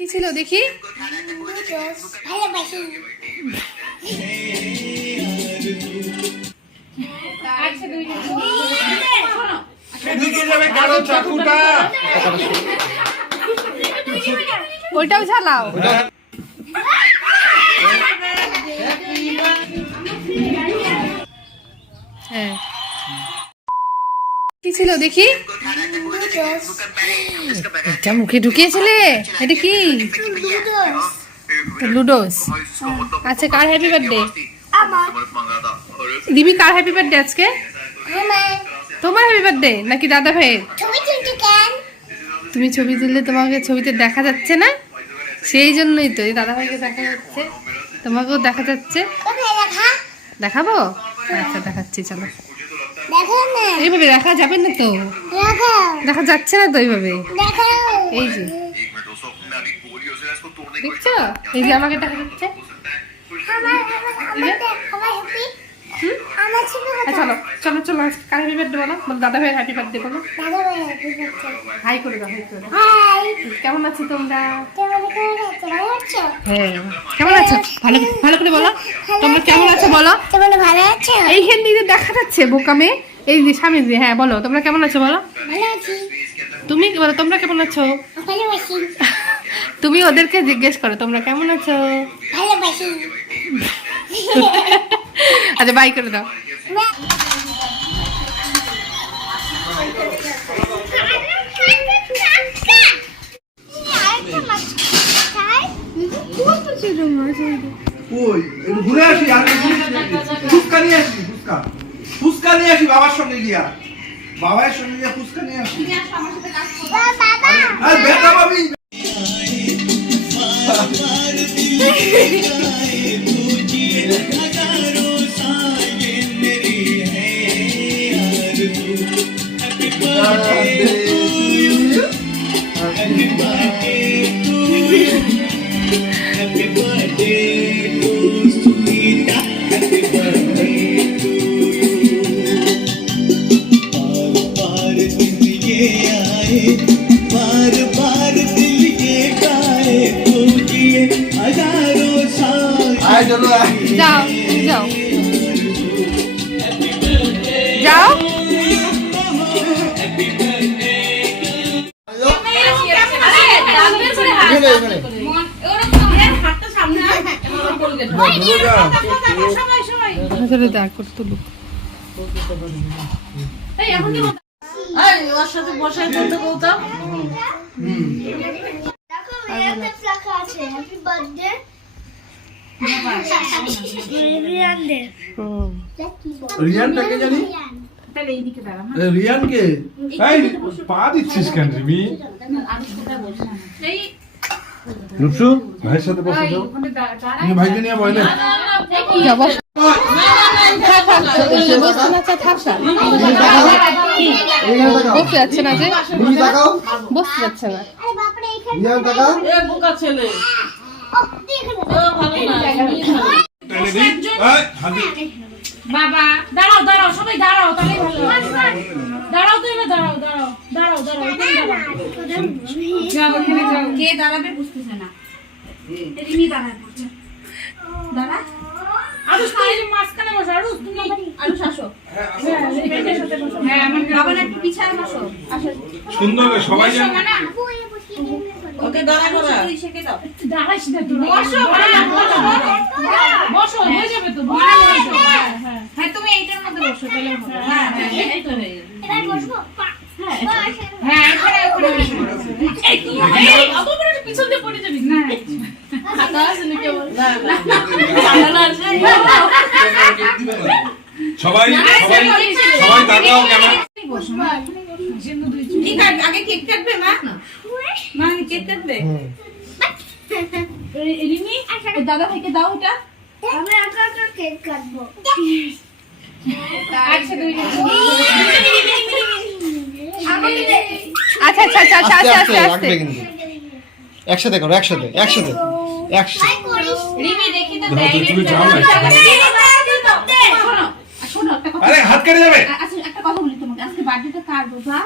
কি ছিল দেখি? ওইটাও ঝালাও। হ্যাঁ। কি ছিল দেখি? এটা মুখে ঢুকিয়েছিলে এটা কি লুডোস আচ্ছা কার হ্যাপি বার্থডে দিবি কার হ্যাপি বার্থডে আজকে তোমার হ্যাপি বার্থডে নাকি দাদা ভাইয়ের? তুমি ছবি তুললে তোমাকে ছবিতে দেখা যাচ্ছে না? সেই জন্যই তো দাদা ভাইকে দেখা যাচ্ছে। তোমাকেও দেখা যাচ্ছে। দেখাবো? আচ্ছা দেখাচ্ছি চলো। এইভাবে দেখা যাবে না তো? দেখা। যাচ্ছে না তো এইভাবে? এই যে। দেখছ? এই যে আমাকে দেখা যাচ্ছে চলো চলো চলো কার হ্যাপি বার্থডে বলো? বলো দাদা ভাইয়ের হ্যাপি বার্থডে বলো। ভাই হাই করে দাও হাই করে কেমন আছো তোমরা? হ্যাঁ কেমন আছো? ভালো ভালো করে বলো। তোমরা কেমন আছো বলো? ভালো আছো? এইখান দেখা যাচ্ছে বোকামে এই যে স্বামী যে হ্যাঁ বলো তোমরা কেমন আছো বলো? ভালো আছি। তুমি কি বলো তোমরা কেমন আছো? তুমি ওদেরকে জিজ্ঞেস করো তোমরা কেমন আছো? ভালোবাসি। আচ্ছা বাই করে দাও ওই একটু ঘুরে আসি আর একটু ফুচকা নিয়ে আসি ফুচকা। ফুচকা নিয়ে আসি বাবার সঙ্গে গিয়া। বাবার সঙ্গে গিয়া ফুচকা নিয়ে আসি। বাবা আর বেটা পাবি জানি? এ, রিয়ানকে? এই পা দিচ্ছিস কেন রিমি? রূপসু ভাইয়ের সাথে বসে যাও। ভাইকে নিয়ে বয়লে বসতে যাচ্ছে না যে বসতে যাচ্ছে না বাবা দাঁড়াও দাঁড়াও সবাই দাঁড়াও। তাহলে দাঁড়াও দাঁড়াও দাঁড়াও দাঁড়াও দাঁড়াও কে দাঁড়াবে বুঝতেছে না। দাঁড়া। আরুষ তুই মাঝখানে বসো আরুষ তুমি আরুষ আসো হ্যাঁ রিমির সাথে বসো হ্যাঁ বাবা একটু পিছায় বসো সুন্দর সবাই বসো যেন মানে বইয়ে বসে এখানে ওকে দাঁড়া করা শেখে দাও দাঁড়াইস না তুমি বসো মানে বসো বসো হয়ে যাবে তো হ্যাঁ হ্যাঁ হ্যাঁ তুমি এইটার মধ্যে বসো তাহলে হ্যাঁ হ্যাঁ এই তো হয়ে যাবে এবার বসবো হ্যাঁ এখানে এখানে এই কি এই আবু পিছন দিয়ে পড়ে যাবি না খাতা আছে নাকি না না সবাই সবাই সবাই কেমন? ঠিক আছে আগে কেক কাটবে মা? মা কেক কাটবে। রিমি দাদা ভাইকে দাও এটা আমরা একা একা কেক কাটবো। আচ্ছা আচ্ছা আচ্ছা আচ্ছা আচ্ছা আচ্ছা আস্তে। আস্তে। একসাথে করো একসাথে একসাথে। একসাথে করিস রিমি দেখি তো দাও তো, তুমি যাও না। শোনো শোনো একটা কথা আরে হাত কেটে যাবে আচ্ছা একটা কথা বলি তোমাকে আজকে বার্থডেটা কার বাবা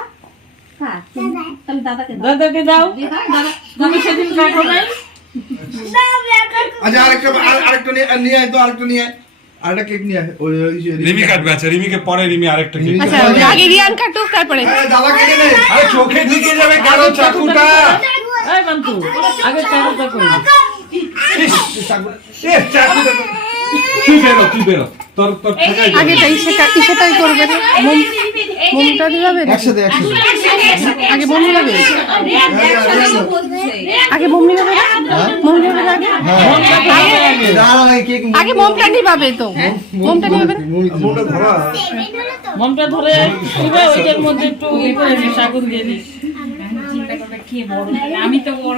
কার? তাহলে দাদাকে দাও দাদাকে দাও দাদা তুমি সেদিন কাটো নাই না আমি একা আচ্ছা আরেকটা আর- আরেকটা নিয়ে নিয়ে আয় তো আরেকটা নিয়ে আয় আরেকটা কেক নিয়ে আয় ওই ওই যে রিমি কাটবে আচ্ছা রিমিকে পরে রিমি আরেকটা কেক আচ্ছা আগে রিয়ান কাটুক তারপরে হ্যাঁ, দাদা কেটে নে আরে চোখের দিকে যাবে কেন চাকুটা এই মান্তু আগে চারটা করি ইস, এ, চাকুটা তো- তুই বেরো তুই বেরো তোর তোর আগে তাই সেটা সেটাই করবে না মোম মোমটা দিবে একসাথে একসাথে আগে মোম আগে মোম মোম আগে আগে মোমটা নিবাবে তো মোমটা ধরা তো ওইটার মধ্যে একটু ই করে দিস আগুন দিয়ে দিস। আমি তো বড়।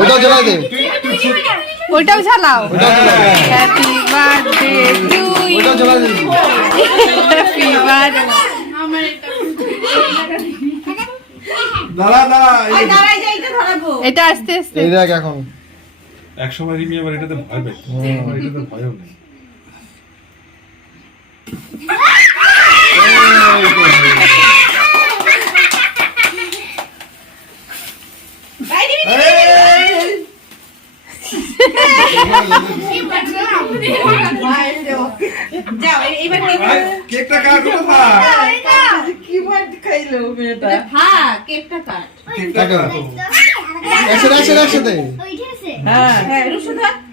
ওটা জ্বালাই দে। ওইটাও ঝালাও হ্যাপি বার্থডে টু ইউ ওটা জ্বালাই দে। হ্যাপি বার্থডে দাঁড়া দাঁড়া এই দাঁড়াই যাই তো ধরাবো এটা আস্তে আস্তে। এই দেখ এখন। এক সময় রিমি আবার এটাতে ভয় পেত আবার এটাতে ভয়ও নেই। এই, যাও এবার কেক এই, কেকটা কার কি ভাত খাইলো মেয়েটা? হ্যাঁ কেকটা কাট। কেকটা কার একসাথে একসাথে একসাথে হ্যাঁ। হ্যাঁ রুশু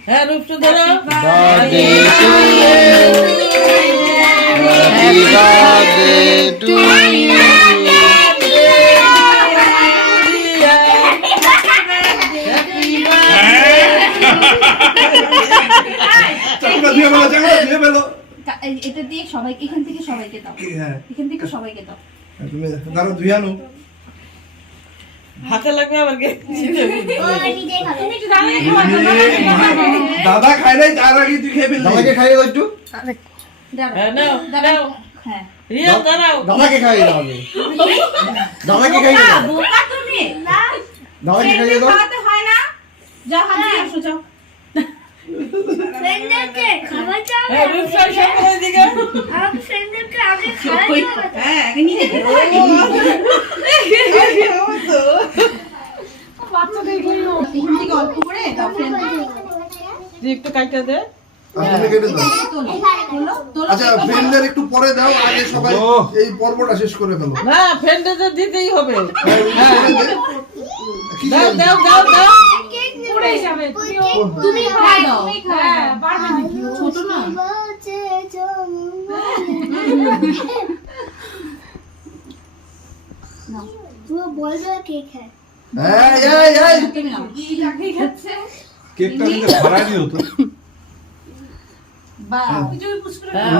হ্যাঁ রূপসু এটা দিয়ে সবাই এখান থেকে সবাইকে দাও। হ্যাঁ। এখান থেকে সবাইকে দাও। তুমি দাঁড়া ধুয়ে আনো। হাতে লাগবে আবার দাদা খাই নাই তার আগে তুই খেয়ে দাদাকে খাইয়ে দাও একটু। হ্যাঁ দাঁড়াও। হ্যাঁ। দাঁড়াও। দাদাকে খাইয়ে দাও আগে। দাদাকে খাইয়ে দাও। বোকা তুমি। দাদাকে খাইয়ে দাও। হয় যাও হাত আসো যাও। একটু কাইটা দে। আর তুমি কেটে দাও। তোলো তোলো তোলো আচ্ছা ফ্রেন্ডদের একটু পরে দাও আগে সবাই ও। এই পর্বটা শেষ করে ফেলো। না ফ্রেন্ডে দিতেই হবে। দাও দাও দাও। কেকটা কিন্তু ভাড়ারই হ্যাঁ।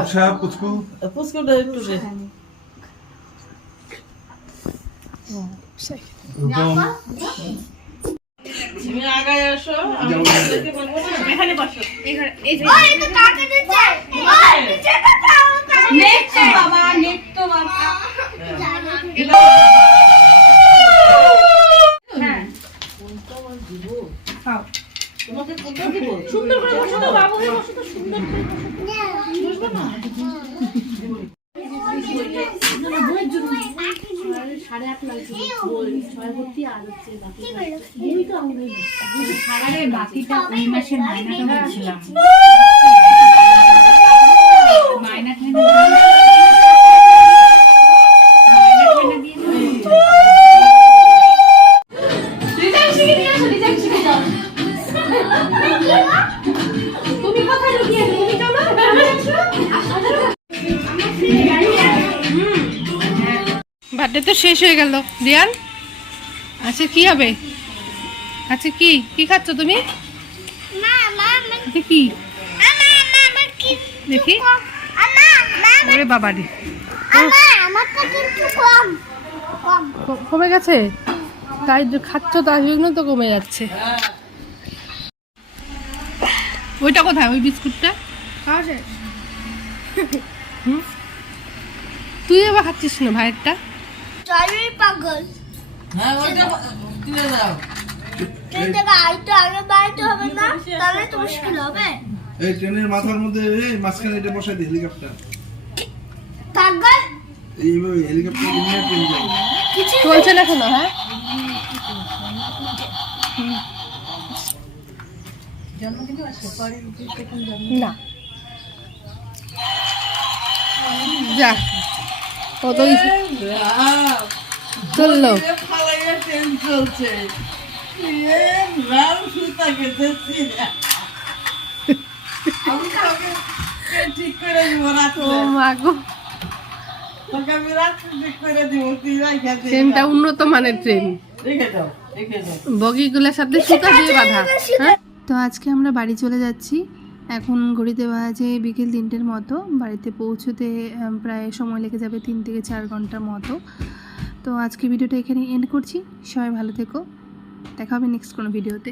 বাবা নেট তো বাবা। খাও। তোমাকে কোথাও দিব সুন্দর করে বসো তো বাবু হয়ে বসো তো সুন্দর করে বসো তো। সাড়ে আট লাগছে ছয় ভর্তি আর হচ্ছে বাকিটা ওই মাসের মাইনাটা দিয়েছিলাম মাইনা শেষ হয়ে গেল। রিয়ান আচ্ছা কি হবে? আচ্ছা কি? কি খাচ্ছ তুমি? কি? দেখি। ওরে বাবা রে। কম। গেছে? তাই খাচ্ছ তার জন্য তো কমে যাচ্ছে। ওইটা কোথায়? ওই বিস্কুটটা? তুই এবার খাচ্ছিস না ভাইয়েরটা? চলবি পাগল। হ্যাঁ ওইটা তুলে দাও? ট্রেন আইতে আগে বাড়িতে হবে না তাহলে তো মুশকিল হবে। এই ট্রেনের মাথার মধ্যে এই মাঝখানে এটা বসাই দিই হেলিকপ্টার পাগল? এইভাবে হেলিকপ্টার নিয়ে ট্রেন যাবে কিছু চলছে না কেন হ্যাঁ? না। যা। কতই চলল। ট্রেনটা উন্নত মানের ট্রেন। বগিগুলোর সাথে সুতা দিয়ে বাঁধা হ্যাঁ? তো আজকে আমরা বাড়ি চলে যাচ্ছি। এখন ঘড়িতে বাজে বিকেল তিনটের মতো। বাড়িতে পৌঁছতে প্রায় সময় লেগে যাবে তিন থেকে চার ঘণ্টার মতো। তো আজকে ভিডিওটা এখানে এন্ড করছি। সবাই ভালো থেকো। দেখা হবে নেক্সট কোনো ভিডিওতে